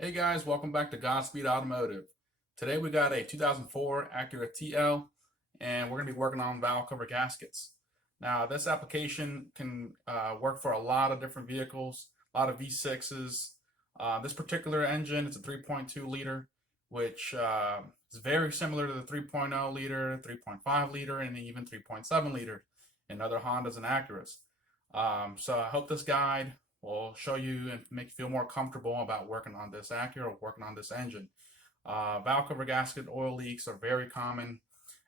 Hey guys, welcome back to Godspeed Automotive. Today we got a 2004 Acura TL and we're going to be working on valve cover gaskets. Now this application can work for a lot of different vehicles, a lot of V6s. This particular engine is a 3.2 liter, which is very similar to the 3.0 liter, 3.5 liter, and even 3.7 liter in other Hondas and Acuras. So I hope this guide will show you and make you feel more comfortable about working on this Acura or working on this engine. Valve cover gasket oil leaks are very common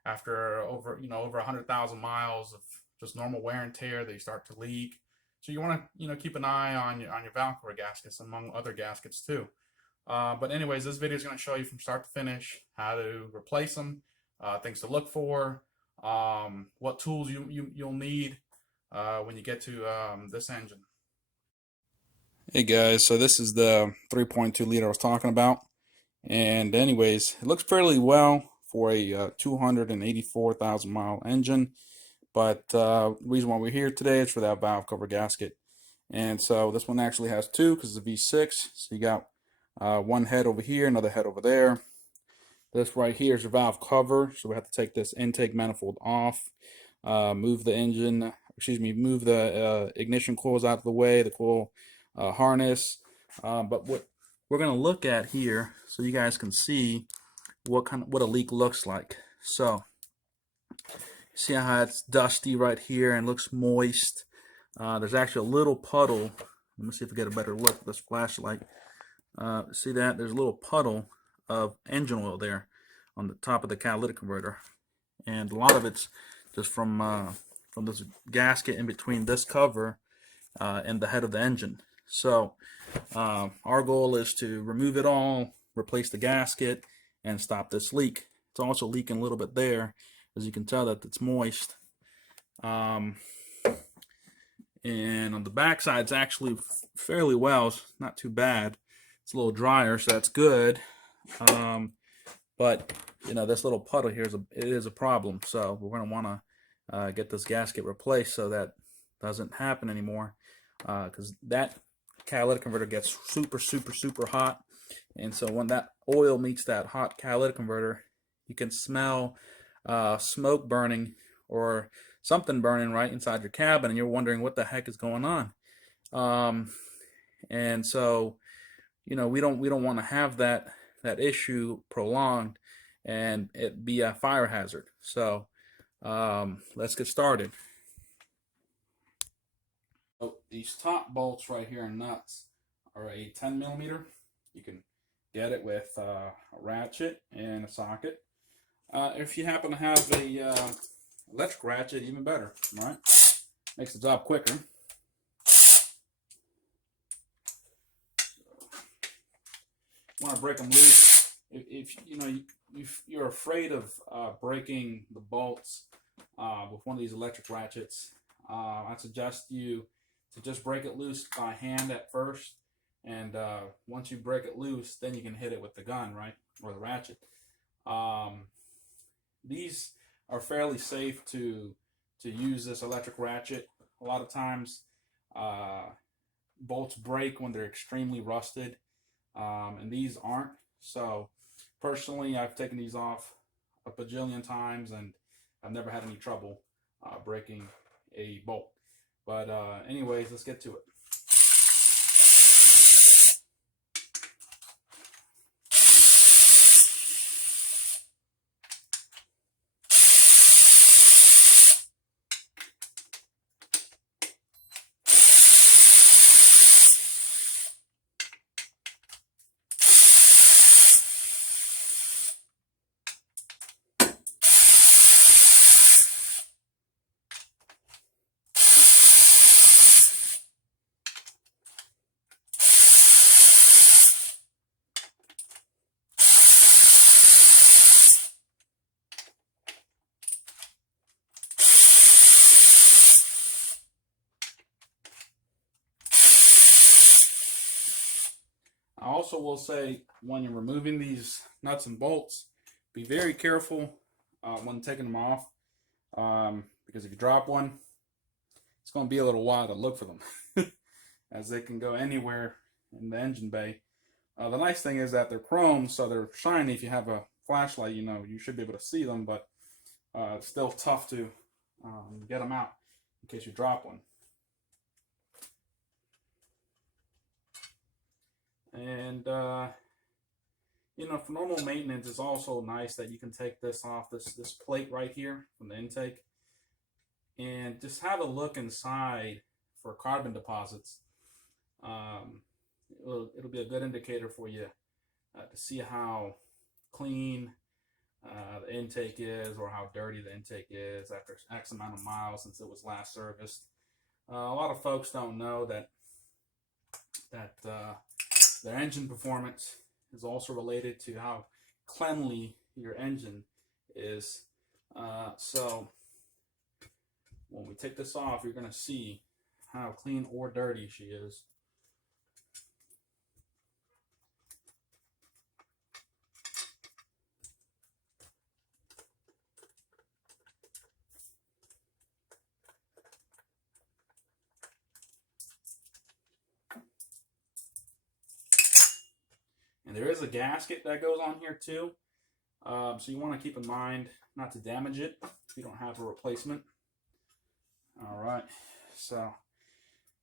after over 100,000 miles of just normal wear and tear. They start to leak, so you want to keep an eye on your valve cover gaskets among other gaskets too. But anyways, this video is going to show you from start to finish how to replace them, things to look for, what tools you'll need when you get to this engine. Hey guys, so this is the 3.2 liter I was talking about, and anyways, it looks fairly well for a 284,000 mile engine, but the reason why we're here today is for that valve cover gasket. And so this one actually has two because it's a V6, so you got one head over here, another head over there. This right here is your valve cover, so we have to take this intake manifold off, move the ignition coils out of the way, the coil harness. But what we're going to look at here, so you guys can see what a leak looks like. So see how it's dusty right here and looks moist. There's actually a little puddle. Let me see if I get a better look with this flashlight. See that? There's a little puddle of engine oil there on the top of the catalytic converter, and a lot of it's just from this gasket in between this cover and the head of the engine. So our goal is to remove it all, replace the gasket, and stop this leak. It's also leaking a little bit there, as you can tell that it's moist. And on the back side, it's actually fairly well. It's not too bad. It's a little drier, so that's good. But this little puddle here is a problem. So we're going to want to get this gasket replaced so that doesn't happen anymore. Because that catalytic converter gets super hot, and so when that oil meets that hot catalytic converter, you can smell smoke burning or something burning right inside your cabin, and you're wondering what the heck is going on. And so we don't want to have that issue prolonged and it be a fire hazard. So let's get started. So these top bolts right here and nuts are a 10 millimeter. You can get it with a ratchet and a socket. If you happen to have a electric ratchet, even better, right? Makes the job quicker. Want to break them loose. If you're afraid of breaking the bolts with one of these electric ratchets, I suggest you to just break it loose by hand at first, and once you break it loose, then you can hit it with the gun, right, or the ratchet. These are fairly safe to use this electric ratchet. A lot of times bolts break when they're extremely rusted, and these aren't. So personally, I've taken these off a bajillion times and I've never had any trouble breaking a bolt. But anyways, let's get to it. I also will say, when you're removing these nuts and bolts, be very careful when taking them off, because if you drop one, it's going to be a little while to look for them, as they can go anywhere in the engine bay. The nice thing is that they're chrome, so they're shiny. If you have a flashlight, you know, you should be able to see them, but it's still tough to get them out in case you drop one. And you know, for normal maintenance, it's also nice that you can take this off, this plate right here from the intake, and just have a look inside for carbon deposits. It'll be a good indicator for you to see how clean the intake is, or how dirty the intake is after X amount of miles since it was last serviced. A lot of folks don't know that their engine performance is also related to how cleanly your engine is. So when we take this off, you're going to see how clean or dirty she is. And there is a gasket that goes on here too. So you want to keep in mind not to damage it if you don't have a replacement. All right, so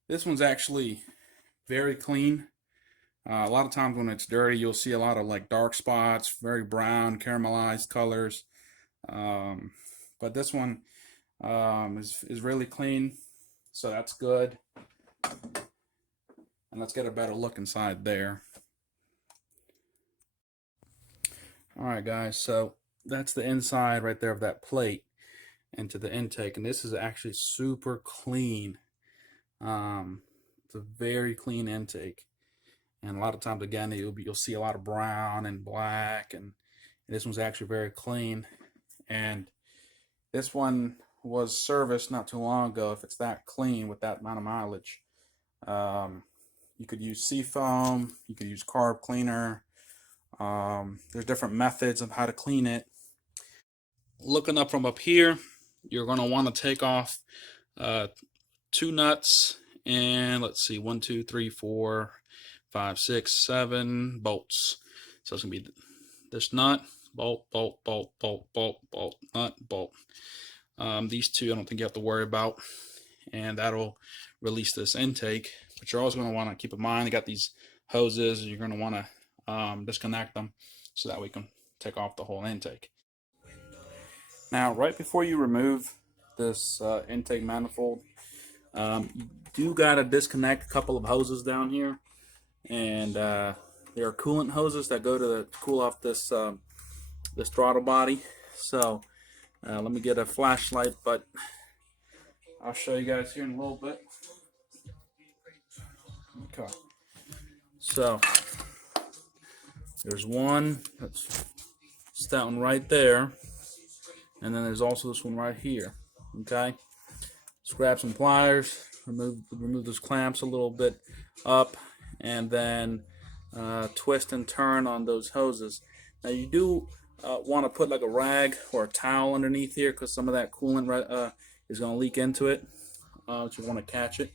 this one's actually very clean. A lot of times when it's dirty, you'll see a lot of like dark spots, very brown, caramelized colors. But this one is really clean, so that's good. And let's get a better look inside there. All right, guys, so that's the inside right there of that plate into the intake, and this is actually super clean. It's a very clean intake, and a lot of times, again, you'll see a lot of brown and black, and this one's actually very clean. And this one was serviced not too long ago. If it's that clean with that amount of mileage, you could use seafoam, you could use carb cleaner. There's different methods of how to clean it. Looking up from up here, you're going to want to take off 2 nuts, and let's see, 1, 2, 3, 4, 5, 6, 7 bolts. So it's going to be this nut, bolt, bolt, bolt, bolt, bolt, bolt, nut, bolt. These two I don't think you have to worry about, and that'll release this intake. But you're always going to want to keep in mind, you got these hoses, and you're going to want to disconnect them so that we can take off the whole intake. Now, right before you remove this intake manifold, you do got to disconnect a couple of hoses down here, and there are coolant hoses that go to cool off this this throttle body. So let me get a flashlight, but I'll show you guys here in a little bit. Okay, so there's one, that's that one right there, and then there's also this one right here. Okay, just grab some pliers, remove those clamps a little bit up, and then twist and turn on those hoses. Now you do want to put like a rag or a towel underneath here, because some of that coolant is going to leak into it, so you want to catch it.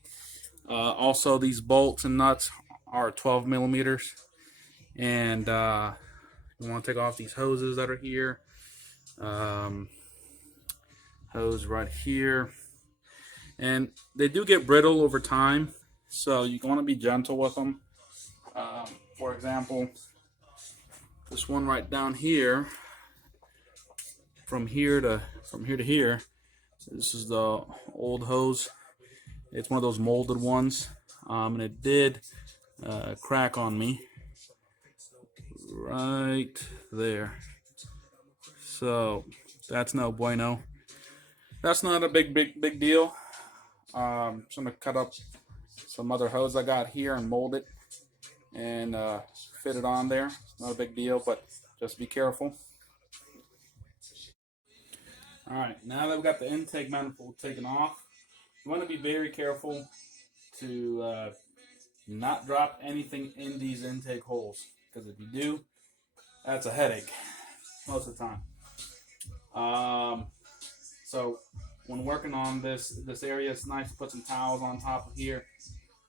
Also, these bolts and nuts are 12 millimeters, and you want to take off these hoses that are here. Hose right here, and they do get brittle over time, so you want to be gentle with them. For example, this one right down here, from here to here, this is the old hose. It's one of those molded ones, and it did crack on me right there. So that's no bueno. That's not a big deal. So I'm gonna cut up some other hose I got here and mold it and fit it on there. Not a big deal, but just be careful. All right, now that we've got the intake manifold taken off, you want to be very careful to not drop anything in these intake holes, because if you do, that's a headache most of the time. So when working on this area, it's nice to put some towels on top of here,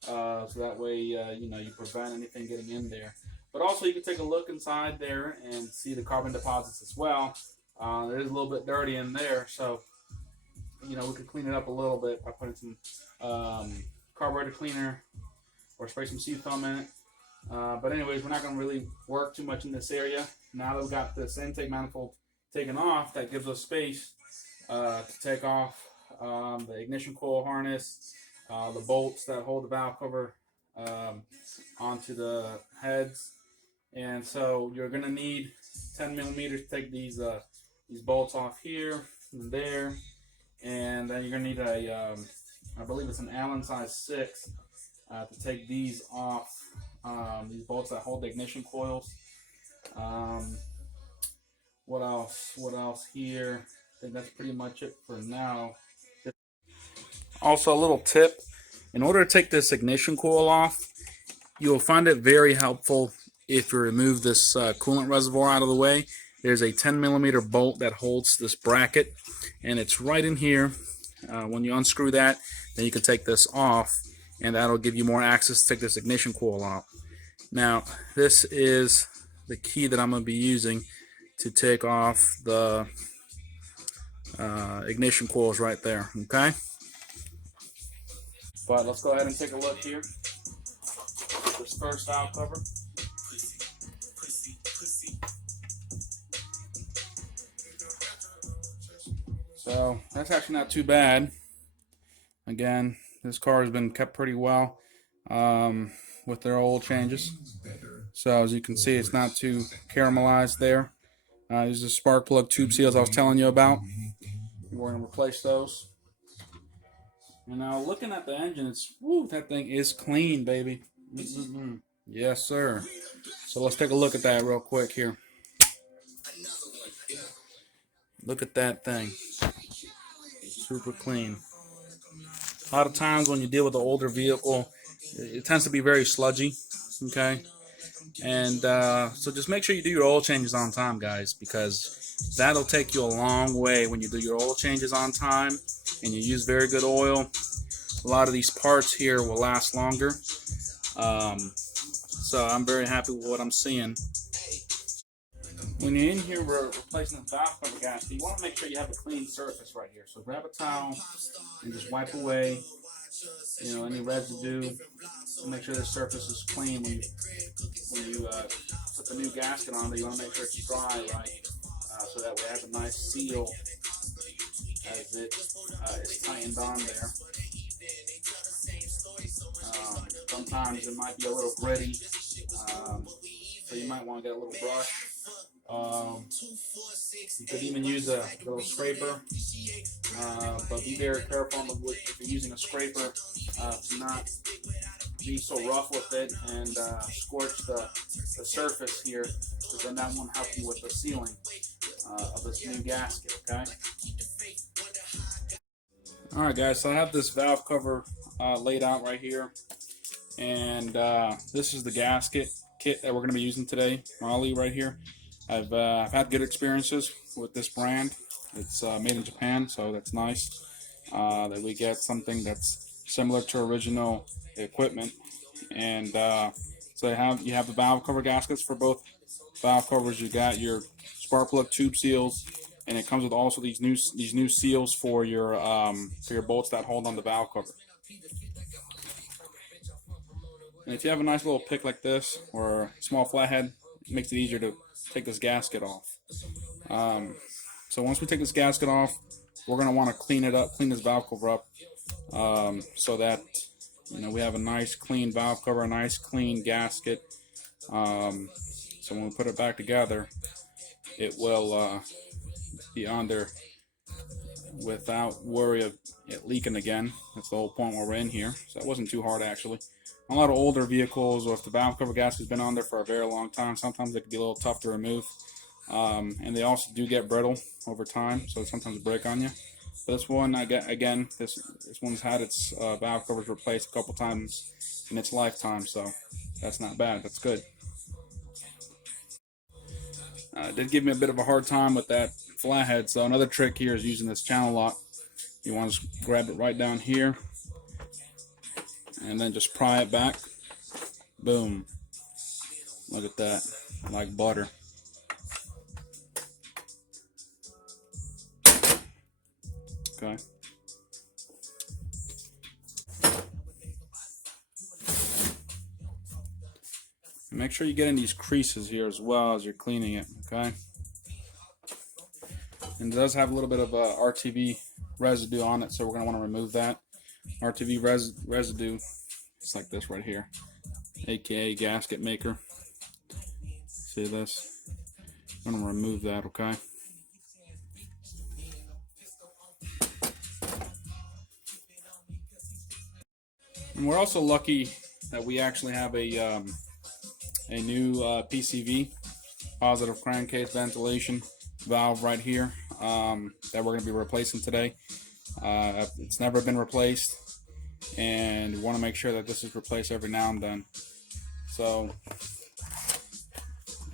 so that way you prevent anything getting in there. But also you can take a look inside there and see the carbon deposits as well. It is a little bit dirty in there, so we could clean it up a little bit by putting some carburetor cleaner or spray some seafoam in it. But anyways, we're not going to really work too much in this area. Now that we've got this intake manifold taken off, that gives us space to take off the ignition coil harness, the bolts that hold the valve cover onto the heads. And so you're going to need 10 millimeters to take these bolts off here and there. And then you're going to need a, I believe it's an Allen size 6 to take these off, these bolts that hold the ignition coils. What else here? I think that's pretty much it for now. Also, a little tip: in order to take this ignition coil off, you'll find it very helpful if you remove this coolant reservoir out of the way. There's a 10 millimeter bolt that holds this bracket, and it's right in here. When you unscrew that, then you can take this off, and that'll give you more access to take this ignition coil off. Now, this is the key that I'm going to be using to take off the ignition coils right there, okay? But let's go ahead and take a look here. This first valve cover. So that's actually not too bad. Again, this car has been kept pretty well with their oil changes. So as you can see, it's not too caramelized there. These are the spark plug tube seals I was telling you about. We're going to replace those. And now looking at the engine, that thing is clean, baby. Yes, sir. So let's take a look at that real quick here. Look at that thing. Super clean. A lot of times when you deal with an older vehicle, it tends to be very sludgy, okay? And so just make sure you do your oil changes on time, guys, because that'll take you a long way when you do your oil changes on time and you use very good oil. A lot of these parts here will last longer. So I'm very happy with what I'm seeing. When you're in here replacing the valve cover gasket, you want to make sure you have a clean surface right here. So grab a towel and just wipe away, any residue. Make sure the surface is clean when you put the new gasket on. You want to make sure it's dry, right? So that way it has a nice seal as it is tightened on there. Sometimes it might be a little gritty, so you might want to get a little brush. You could even use a little scraper, but be very careful if you're using a scraper to not be so rough with it and scorch the surface here, because then that won't help you with the sealing of this new gasket, okay? Alright guys, so I have this valve cover laid out right here, and this is the gasket kit that we're going to be using today, Molly right here. I've had good experiences with this brand. It's made in Japan, so that's nice that we get something that's similar to original equipment. And so you have the valve cover gaskets for both valve covers. You got your spark plug tube seals, and it comes with also these new seals for your bolts that hold on the valve cover. And if you have a nice little pick like this or a small flathead, it makes it easier to take this gasket off. So once we take this gasket off, we're going to want to clean it up, clean this valve cover up, so that we have a nice clean valve cover, a nice clean gasket. So when we put it back together, it will be on there without worry of it leaking again. That's the whole point where we're in here. So that wasn't too hard actually. A lot of older vehicles, or if the valve cover gasket's been on there for a very long time, sometimes it can be a little tough to remove. And they also do get brittle over time, so sometimes break on you. But this one, this one's had its valve covers replaced a couple times in its lifetime, so that's not bad. That's good. It did give me a bit of a hard time with that flathead, so another trick here is using this channel lock. You want to just grab it right down here, and then just pry it back. Boom. Look at that, like butter. Okay. And make sure you get in these creases here as well as you're cleaning it, okay? And it does have a little bit of RTV residue on it, so we're going to want to remove that. RTV residue, it's like this right here, aka gasket maker. See this? I'm going to remove that, okay? And we're also lucky that we actually have a new PCV, positive crankcase ventilation valve right here, that we're going to be replacing today. It's never been replaced, and we want to make sure that this is replaced every now and then. So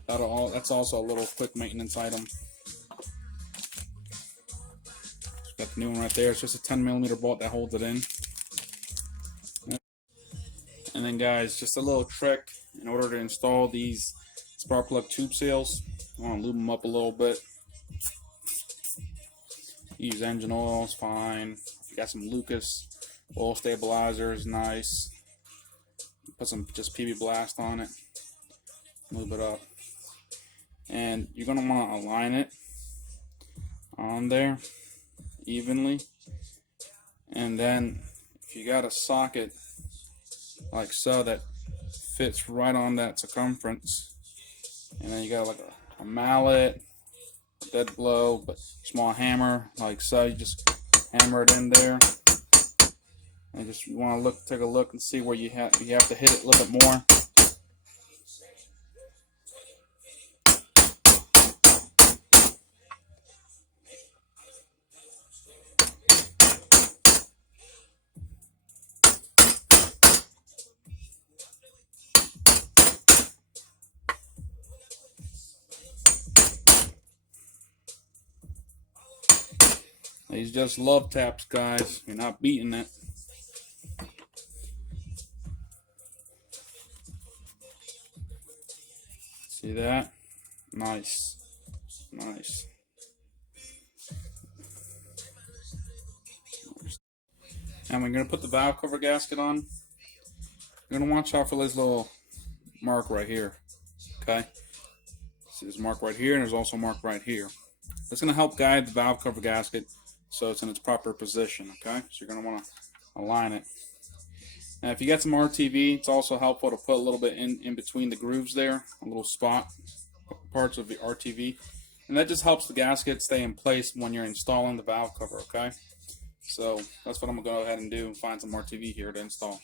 that's also a little quick maintenance item. Got the new one right there. It's just a 10mm bolt that holds it in. And then guys, just a little trick in order to install these spark plug tube seals. I want to lube them up a little bit. Use engine oil, it's fine. If you got some Lucas oil stabilizer, is nice. Put some just PB Blast on it. Lube it up. And you're going to want to align it on there evenly. And then if you got a socket like so that fits right on that circumference, and then you got like a mallet, a dead blow, but small hammer like so, you just hammer it in there, and just want to take a look and see where you have to hit it a little bit more. These just love taps, guys. You're not beating it. See that? Nice. Nice. And we're going to put the valve cover gasket on. You're going to watch out for this little mark right here. Okay? See this mark right here, and there's also a mark right here. It's going to help guide the valve cover gasket so it's in its proper position. Okay? So you're going to want to align it. Now if you got some RTV, it's also helpful to put a little bit in between the grooves there, a little spot, parts of the RTV. And that just helps the gasket stay in place when you're installing the valve cover, okay? So that's what I'm going to go ahead and do and find some RTV here to install.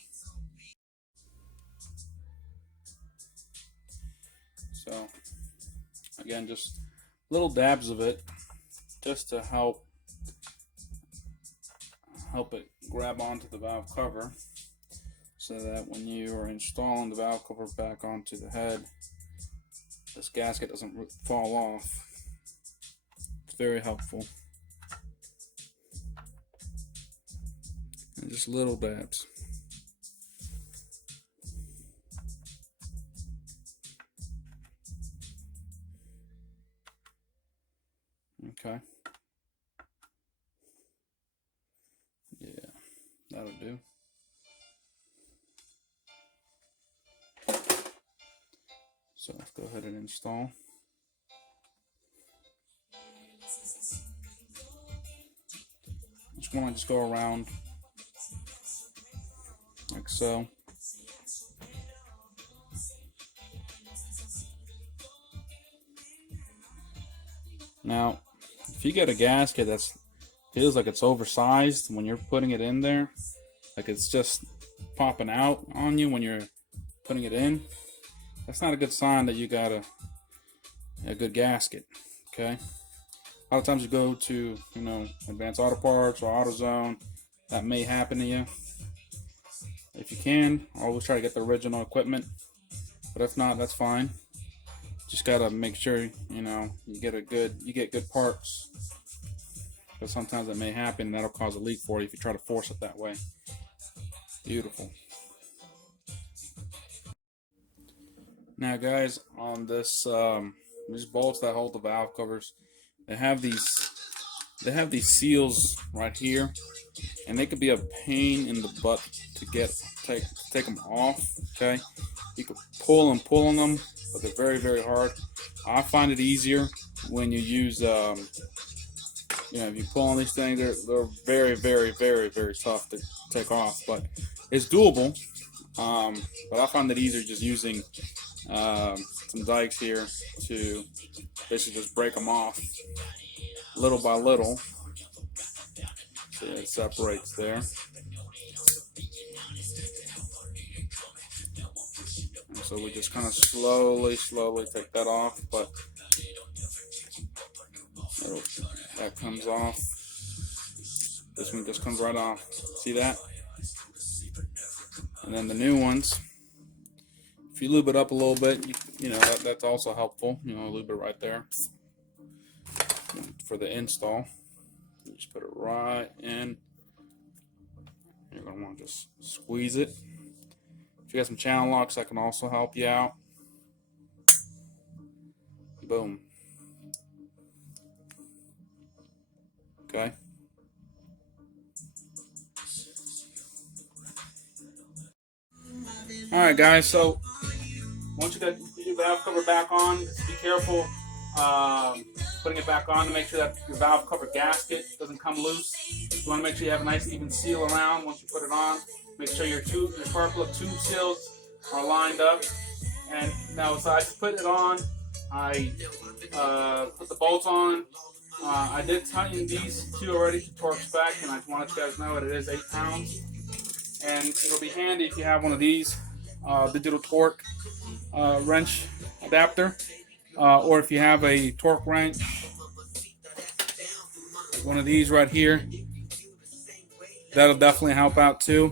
So again, just little dabs of it just to help it grab onto the valve cover, so that when you are installing the valve cover back onto the head, this gasket doesn't fall off. It's very helpful. And just little dabs. Okay. Yeah, that'll do. So let's go ahead and install. Just want to go around like so. Now, if you get a gasket that feels like it's oversized when you're putting it in there, like it's just popping out on you when you're putting it in, that's not a good sign that you got a good gasket. Okay, a lot of times you go to, you know, Advanced Auto Parts or AutoZone, that may happen to you. If you can, always try to get the original equipment, but if not, that's fine. Just gotta make sure, you know, you get good parts, because sometimes it may happen and that'll cause a leak for you if you try to force it that way. Beautiful. Now, guys, on this these bolts that hold the valve covers, they have these seals right here, and they could be a pain in the butt to take them off. Okay, you could pull on them, but they're very, very hard. I find it easier when you use if you pull on these things, they're very, very, very, very tough to take off, but it's doable. But I find it easier just using some dikes here to basically just break them off little by little. So it separates there. And so we just kind of slowly take that off, but that comes off. This one just comes right off. See that? And then the new ones, if you lube it up a little bit, you know that's also helpful. You know, lube it right there for the install. You just put it right in. You're gonna want to just squeeze it. If you got some channel locks, that can also help you out. Boom. Okay. All right, guys. So once you got your valve cover back on, just be careful putting it back on to make sure that your valve cover gasket doesn't come loose. You want to make sure you have a nice even seal around once you put it on. Make sure your spark plug tube seals are lined up. And now, so I just put it on. I put the bolts on. I did tighten these two already to torque spec, and I just want to let you guys know that it is 8 pounds. And it'll be handy if you have one of these digital torque wrench adapter, or if you have a torque wrench, like one of these right here, that'll definitely help out too.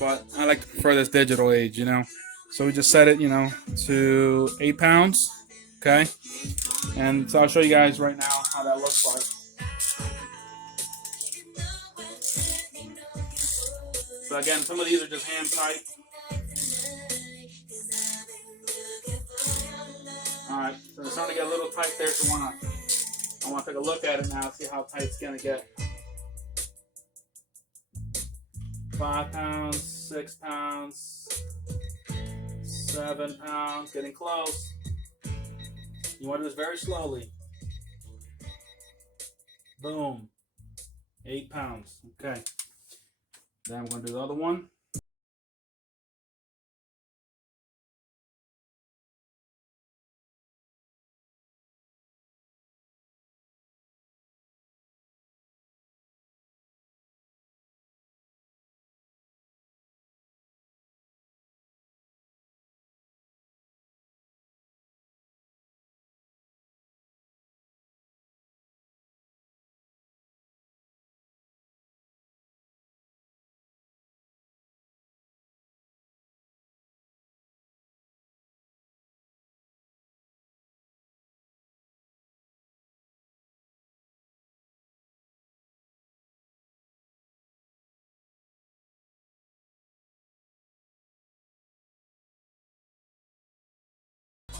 But I like to prefer this digital age, you know. So we just set it, to 8 pounds, okay? And so I'll show you guys right now how that looks like. So again, some of these are just hand tight. Alright, so it's starting to get a little tight there, so I want to take a look at it now, see how tight it's going to get. 5 pounds, 6 pounds, 7 pounds, getting close. You want to do this very slowly. Boom. 8 pounds. Okay. Then I'm going to do the other one.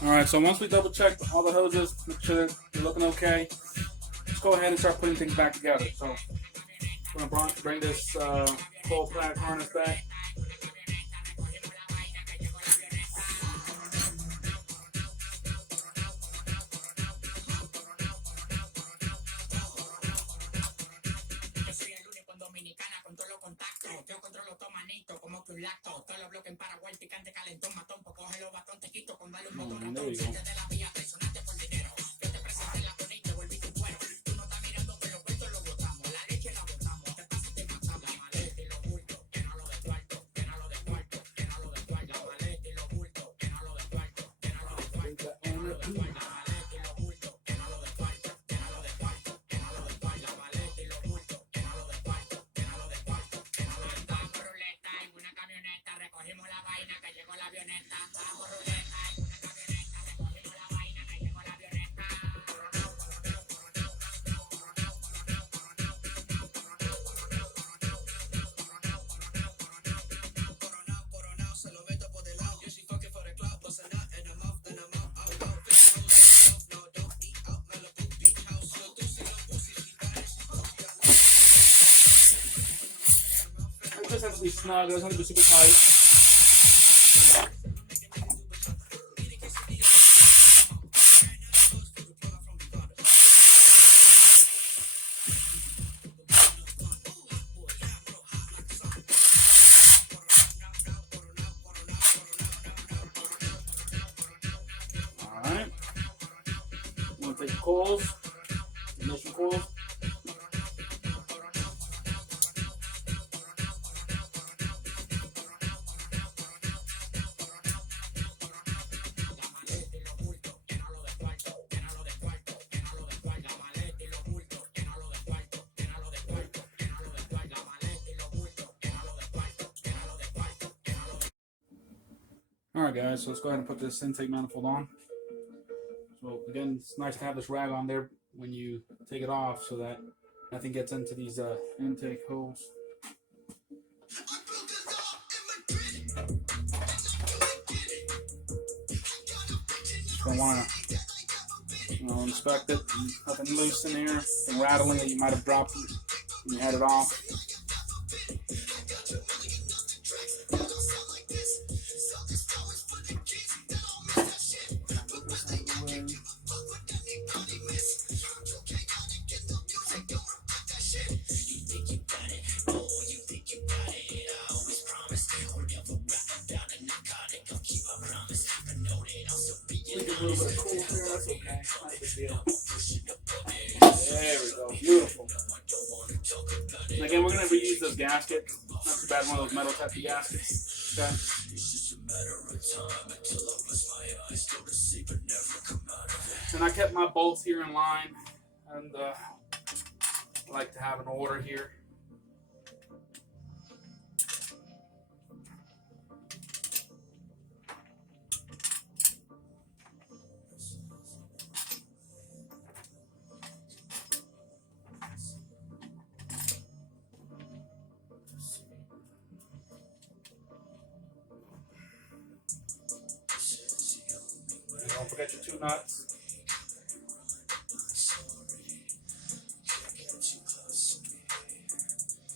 Alright, so once we double check all the hoses, make sure they're looking okay, let's go ahead and start putting things back together. So I'm going to bring this full pack harness back. There we go. just has to be snug. It doesn't have to be super tight. Alright. I'm going to take the coils, ignition coils. Alright guys, so let's go ahead and put this intake manifold on. So again, it's nice to have this rag on there when you take it off so that nothing gets into these intake holes. Just gonna want to inspect it. Nothing loose in there, nothing rattling that you might have dropped when you had it off. A little bit of cool here, that's okay. Not a big deal. There we go, beautiful. And again, we're going to reuse this gasket. Not too bad, one of those metal type of gaskets. Okay. And I kept my bolts here in line, and I like to have an order here. Don't forget your two nuts.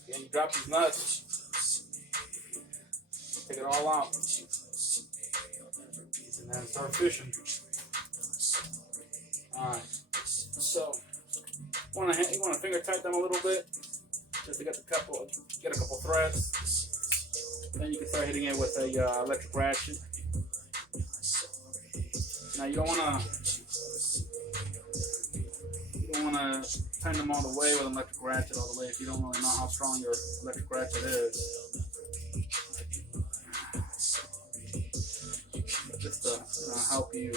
Again, you drop these nuts, take it all out, and then start fishing. Alright, so you want to finger tighten them a little bit, just to get a couple threads. Then you can start hitting it with a electric ratchet. Now you don't want to tighten them all the way with an electric ratchet all the way if you don't really know how strong your electric ratchet is. Just to help you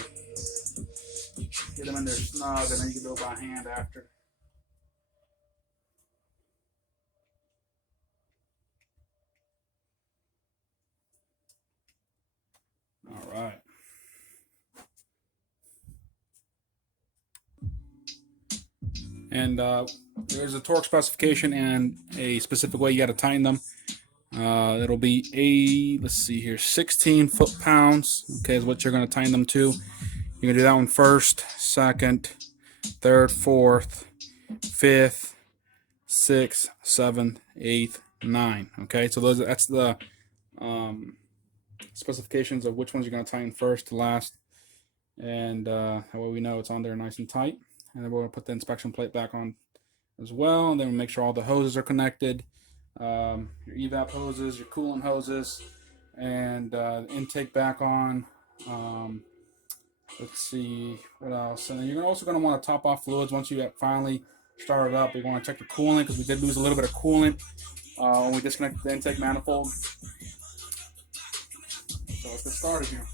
get them in there snug, and then you can do it by hand after. All right. And there's a torque specification and a specific way you got to tighten them. It'll be let's see here, 16 foot-pounds. Okay, is what you're going to tighten them to. You're going to do that one first, second, third, fourth, fifth, sixth, seventh, eighth, ninth. Okay, so that's the specifications of which ones you're going to tighten first to last, and that way we know it's on there nice and tight. And then we're going to put the inspection plate back on as well, and then we'll make sure all the hoses are connected, your evap hoses, your coolant hoses, and intake back on. Let's see what else. And then you're also going to want to top off fluids once you have finally started up. You're going to check your coolant, because we did lose a little bit of coolant when we disconnected the intake manifold. So let's get started here.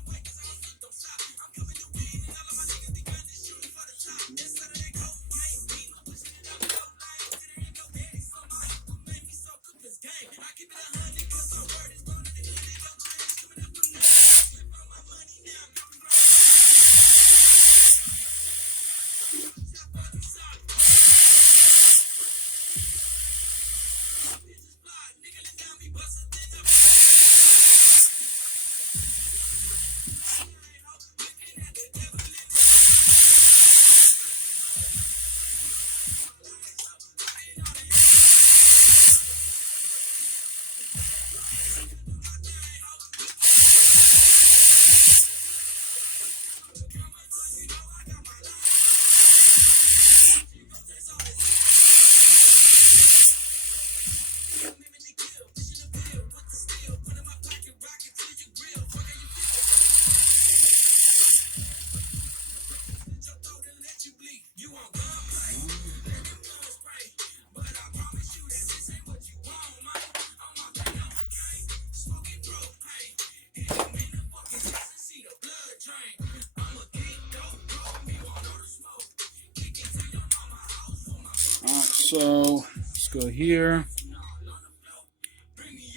Alright, so let's go here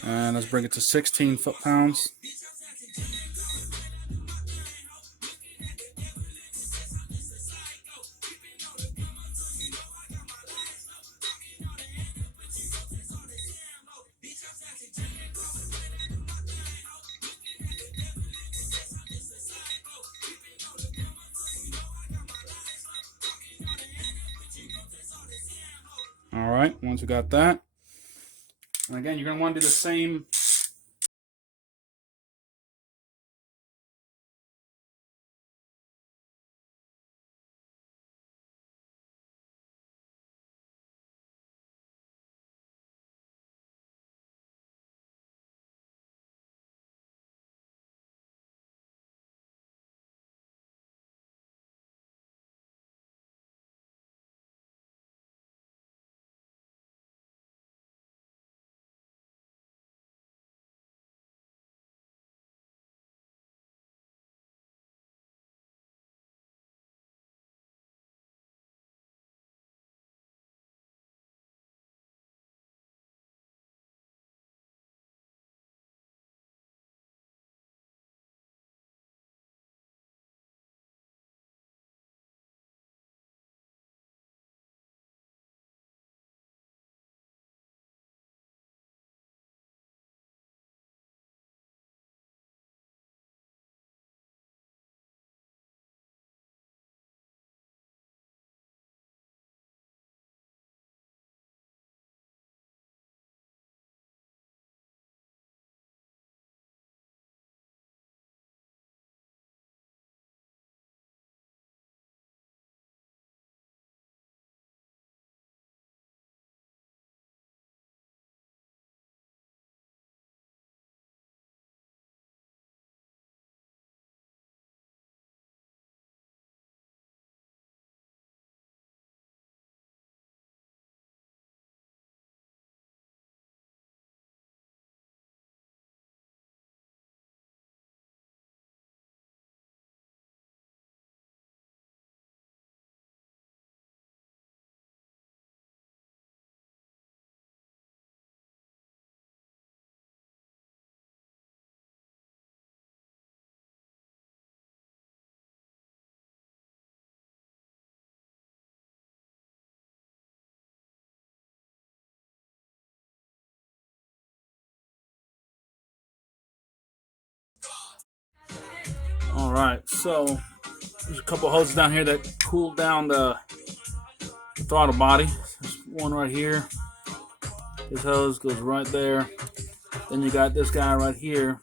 and let's bring it to 16 foot-pounds. All right, once we got that, and again, you're going to want to do the same. All right, so there's a couple hoses down here that cool down the throttle body. There's one right here. This hose goes right there. Then you got this guy right here.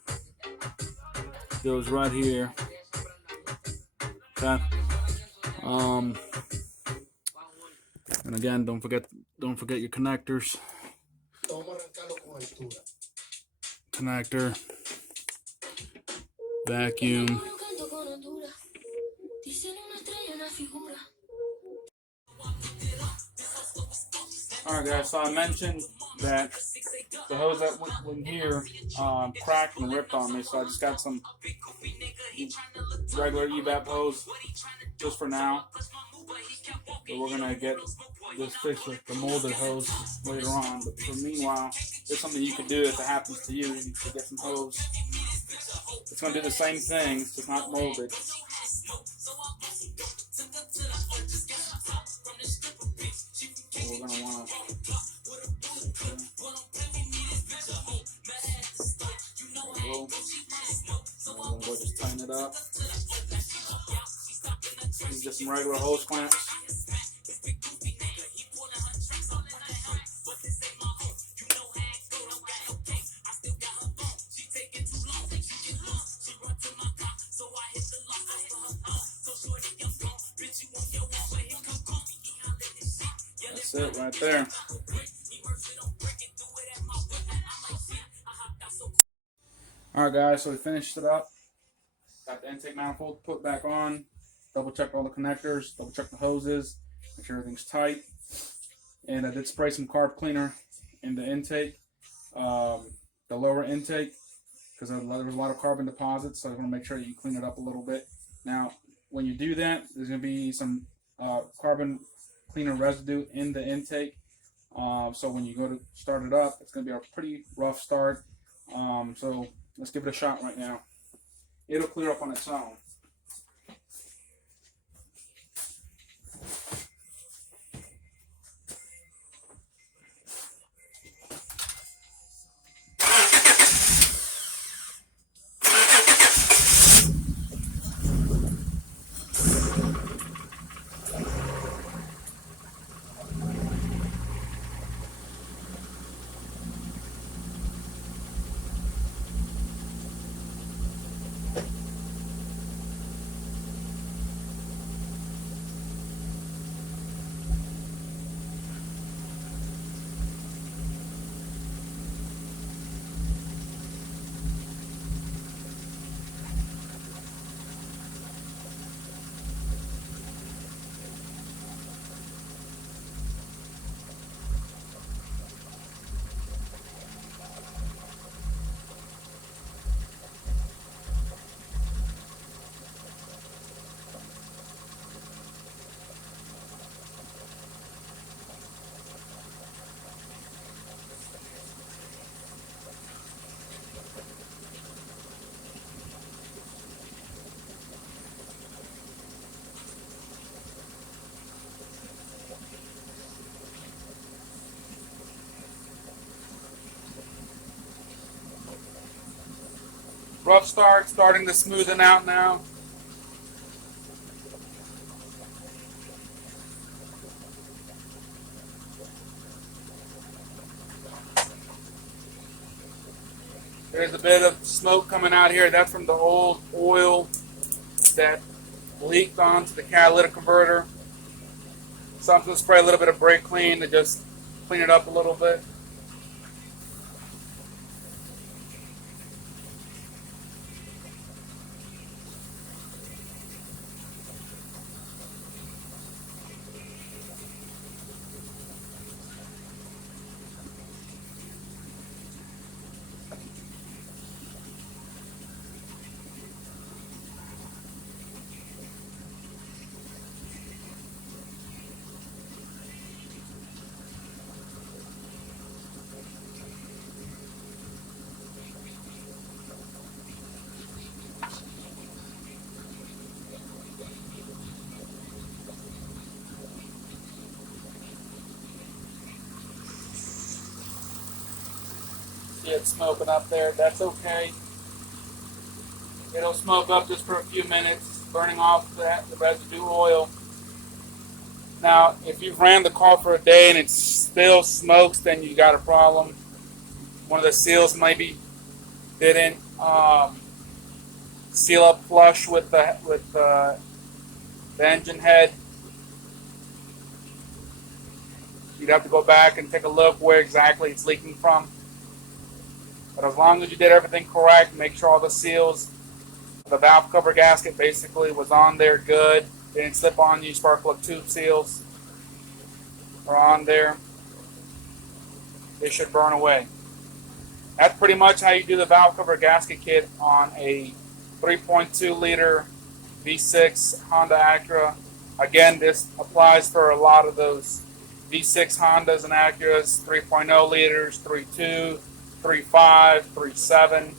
Goes right here. Okay. And again, don't forget your connectors. Connector. Vacuum. Alright guys, so I mentioned that the hose that went here cracked and ripped on me, so I just got some regular evap hose just for now. So we're gonna get this fixed with the molded hose later on. But for meanwhile, there's something you can do if it happens to you. You can get some hose. It's gonna do the same thing, it's just not molded. So we're gonna wanna go just tighten it up. These are just some regular hose clamps. That's it right there. Alright guys, so we finished it up. Got the intake manifold put back on. Double check all the connectors, double check the hoses, make sure everything's tight. And I did spray some carb cleaner in the intake, the lower intake, because there was a lot of carbon deposits, so I want to make sure you clean it up a little bit. Now, when you do that, there's going to be some carbon cleaner residue in the intake. So when you go to start it up, it's going to be a pretty rough start. So let's give it a shot right now. It'll clear up on its own. Rough start, starting to smoothen out now. There's a bit of smoke coming out here. That's from the old oil that leaked onto the catalytic converter. So I'm going to spray a little bit of brake clean to just clean it up a little bit. See it smoking up there. That's okay. It'll smoke up just for a few minutes, burning off the residue oil. Now, if you've ran the car for a day and it still smokes, then you got a problem. One of the seals maybe didn't seal up flush with the engine head. You'd have to go back and take a look where exactly it's leaking from. But as long as you did everything correct, make sure all the seals, the valve cover gasket basically was on there good. Didn't slip on you. Spark plug tube seals are on there. They should burn away. That's pretty much how you do the valve cover gasket kit on a 3.2 liter V6 Honda Acura. Again, this applies for a lot of those V6 Hondas and Acuras, 3.0 liters, 3.2, 3.5, 3.7.